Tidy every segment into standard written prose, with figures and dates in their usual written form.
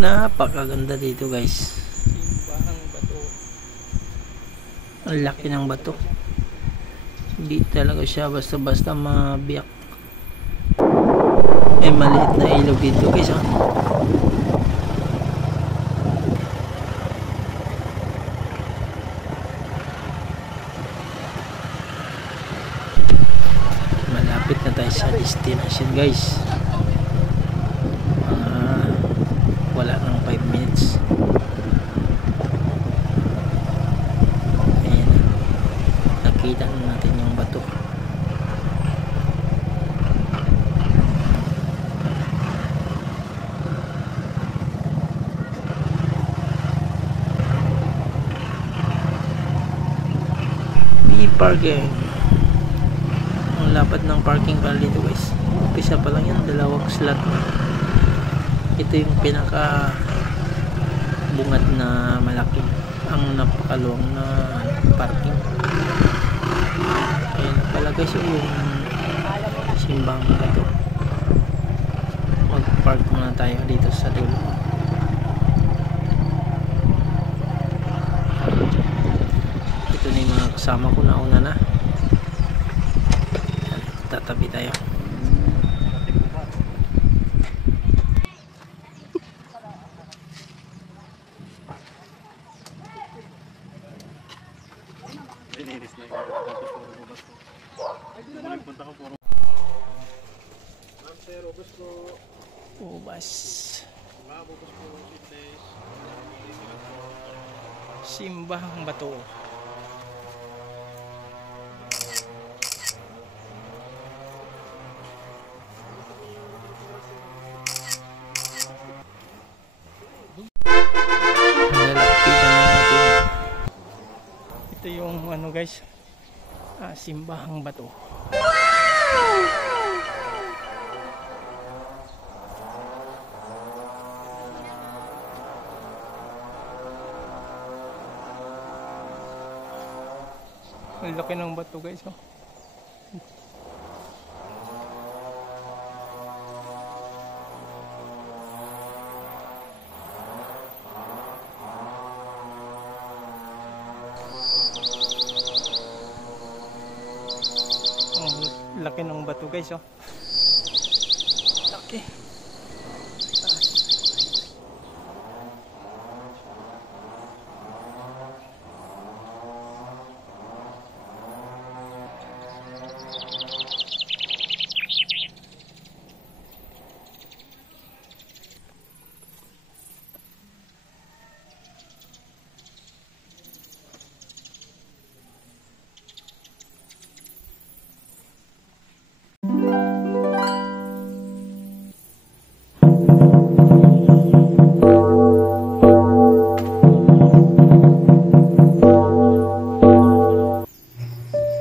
Napakaganda dito guys. Simbahang bato. Ang laki ng bato. Hindi talaga siya basta-basta mabiyak. May maliit na ilog dito guys. Malapit na tayo sa destination guys. Wala nang 5 minutes. Ayan, nakita na natin yung bato. Parking. Ang lapad ng parking pala dito guys. Umpisa pa lang yan, 2 slot na. Ito yung pinaka bungad na malaki, ang napakaluwang na parking. Ayan pala guys yung simbang bato. Mag park muna tayo dito sa dulo. Ito na yung mga kasama ko na una na. Tatabi tayo. Ubas. Simbahang bato. Ito yung ano guys, simbahang bato. Ang laki ng bato guys, oh. Ang laki ng bato guys, oh. Laki.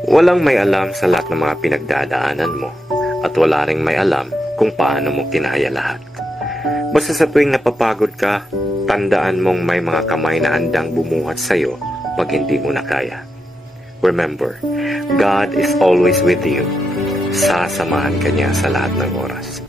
Walang may alam sa lahat ng mga pinagdadaanan mo at wala ring may alam kung paano mo kinaya lahat. Basta sa tuwing napapagod ka, tandaan mong may mga kamay na handang bumuhat sa'yo pag hindi mo na kaya. Remember, God is always with you. Sasamahan ka niya sa lahat ng oras.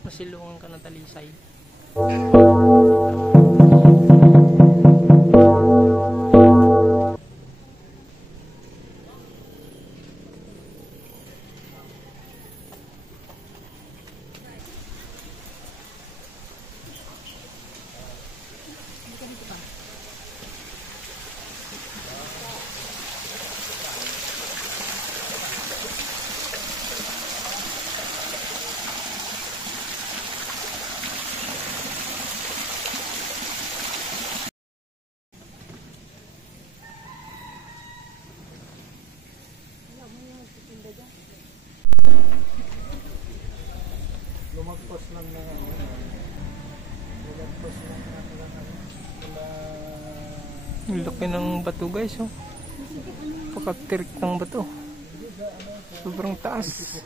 Masilungan ka ng talisay. Lumagpas lang na lumagpas lang na ang laki ng bato guys, oh. Pakatirik ng bato, sobrang taas.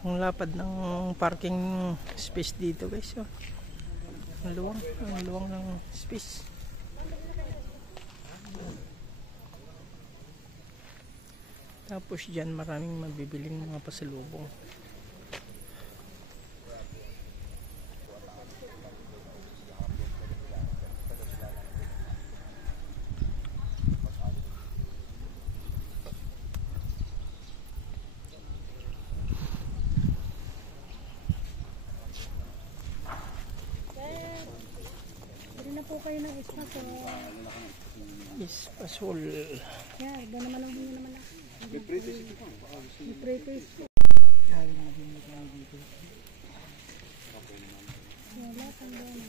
Ang lapad ng parking space dito guys. Oh. Ang luwang ng space. Tapos dyan maraming mabibiling mga pasalubong. Bili na po kayo ng espasol. Espasol. Yeah, iba naman ang hindi naman na. May pre-taste po. Wala pang doon.